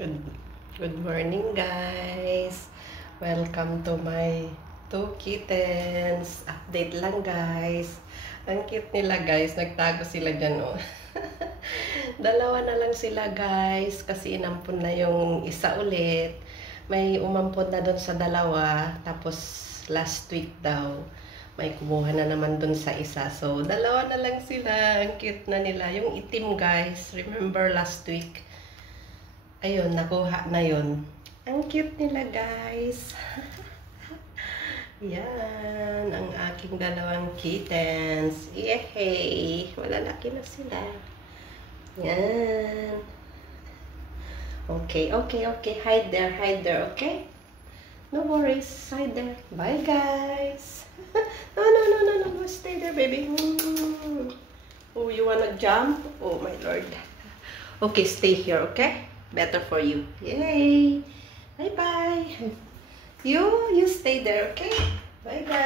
Good, good morning, guys. Welcome to my two kittens. Update lang, guys. Ang cute nila, guys. Nagtago sila dyan, oh. Dalawa na lang sila, guys. Kasi inampun na yung isa ulit. May umampun na doon sa dalawa. Tapos, last week daw, may kumuha na naman doon sa isa. So, dalawa na lang sila. Ang cute na nila. Yung itim, guys. Remember last week? Ayun, nakuha na yun. Ang cute nila, guys. Yan, ang aking dalawang kittens. Yehey! Malalaki na sila. Yan. Okay. Hide there, okay? No worries. Hide there. Bye, guys. No. Stay there, baby. Oh, you wanna jump? Oh, my Lord. Okay, stay here, okay? Better for you. Yay! Bye-bye. You stay there, okay? Bye, guys.